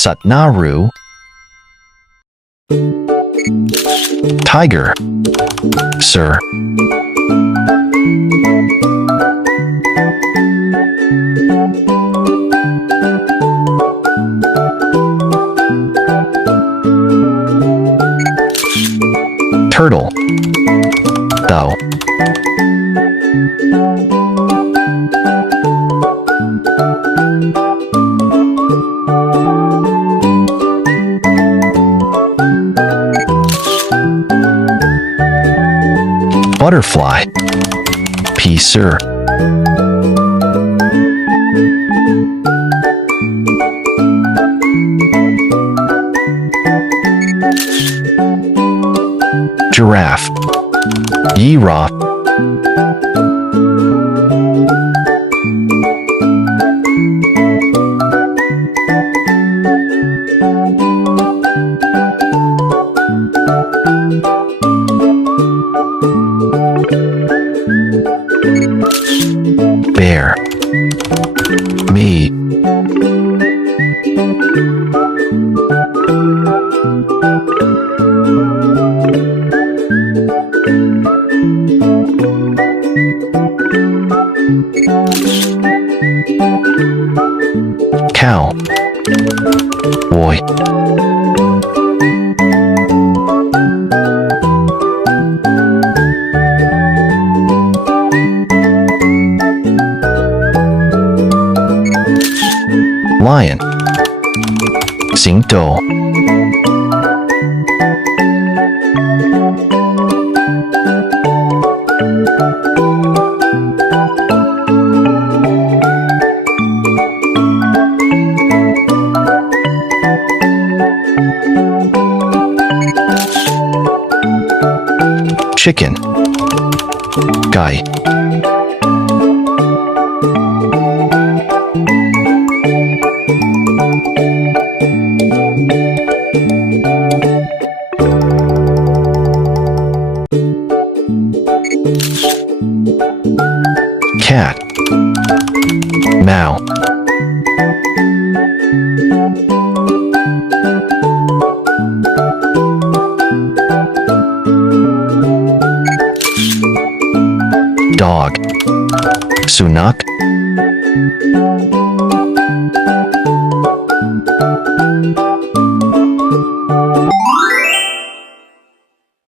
สัตว์น่ารู้ Tiger Sir Turtle เต่า Butterfly P Sir Giraffe Giraffe Bear Me Cow Boy Lion สิงโต Chicken ไก่ Cat Mouse Dog สุนัข